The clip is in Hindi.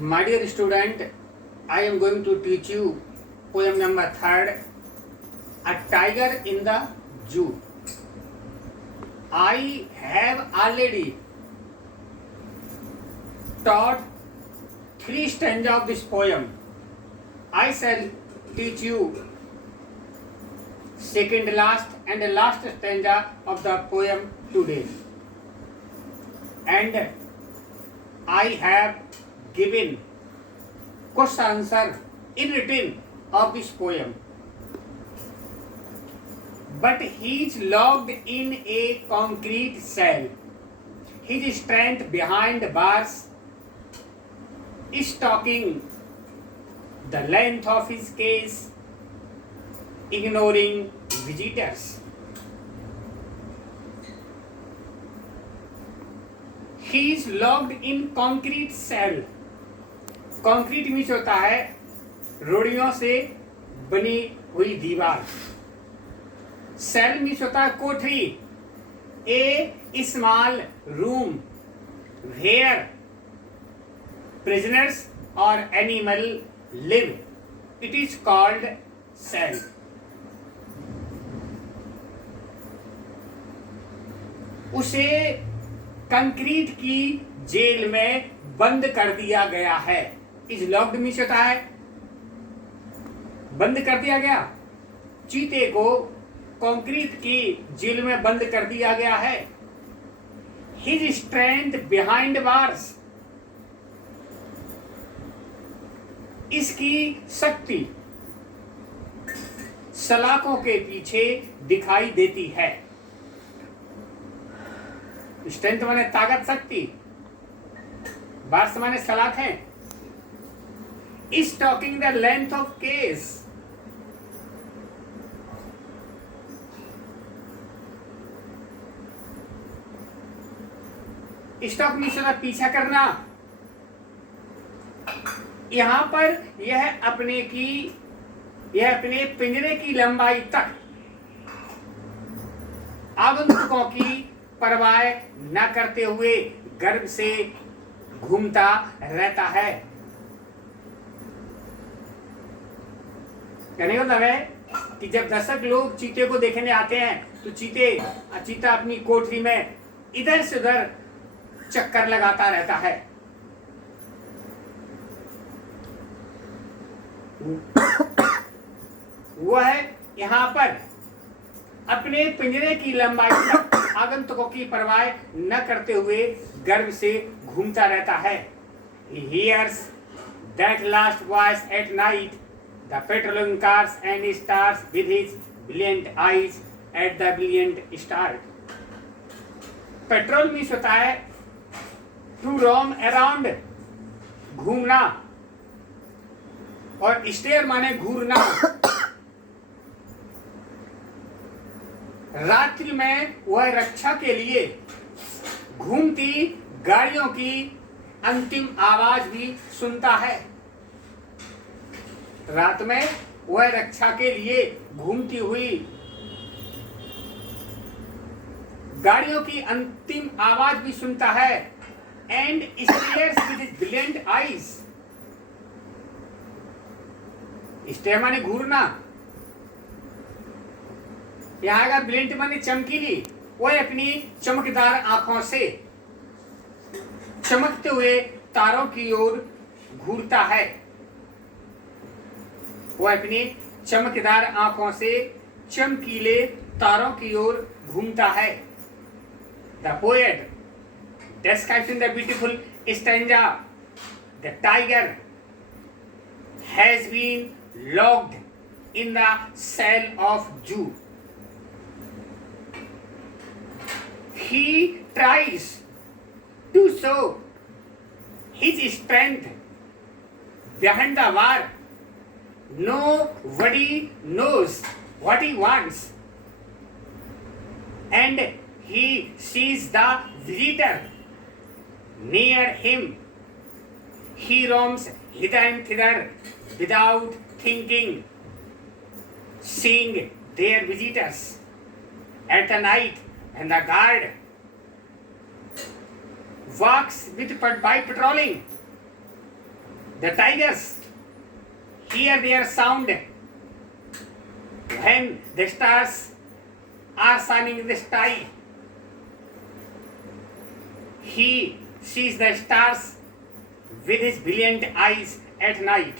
My dear student, I am going to teach you poem number 3rd, A Tiger in the Zoo. I have already taught 3 stanzas of this poem. I shall teach you second last and the last stanza of the poem today. And I have given question answer in written of this poem. But he is locked in a concrete cell. His strength behind bars is talking the length of his case, ignoring visitors. He is locked in concrete cell. Concrete means होता है रोड़ियों से बनी हुई दीवार. सेल मीन्स होता है कोठरी. A small room where prisoners और animal live. It is called cell. उसे कंक्रीट की जेल में बंद कर दिया गया है. इज लॉक्ड मीन्स होता है बंद कर दिया गया. चीते को कंक्रीट की जेल में बंद कर दिया गया है. His strength behind bars. इसकी शक्ति सलाखों के पीछे दिखाई देती है. स्ट्रेंथ माने ताकत, शक्ति. बार्स माने सलाख है. Is talking the length of case. Stock means पीछा करना. यहां पर यह अपने पिंजरे की लंबाई तक आगंतुकों की परवाह न करते हुए गर्व से घूमता रहता है. कहने का मतलब है कि जब दर्शक लोग चीते को देखने आते हैं तो चीता अपनी कोठरी में इधर से उधर चक्कर लगाता रहता है. वह यहां पर अपने पिंजरे की लंबाई तक आगंतुकों की परवाह न करते हुए गर्व से घूमता रहता है. He hears that last voice at night, the patrolling cars and stars with his brilliant eyes at the brilliant star. Petrol means होता है टू रोम अराउंड, घूमना. और स्टेयर माने घूरना. रात्रि में वह रक्षा के लिए घूमती गाड़ियों की अंतिम आवाज भी सुनता है. रात में वह रक्षा के लिए घूमती हुई गाड़ियों की अंतिम आवाज भी सुनता है. And stares with his brilliant eyes. Stare माने घूरना. यहां का ब्रिलियंट माने चमकीली. वह अपनी चमकदार आंखों से चमकते हुए तारों की ओर घूरता है. वह अपनी चमकदार आंखों से चमकीले तारों की ओर घूमता है. The poet describes in the beautiful stanza, the tiger has been locked in the cell of zoo. He tries to show his strength behind the bar. Nobody knows what he wants, and he sees the visitor near him. He roams hither and thither without thinking, seeing their visitors at the night, and the guard walks by patrolling. The tigers hear their sound when the stars are shining in the sky. He sees the stars with his brilliant eyes at night.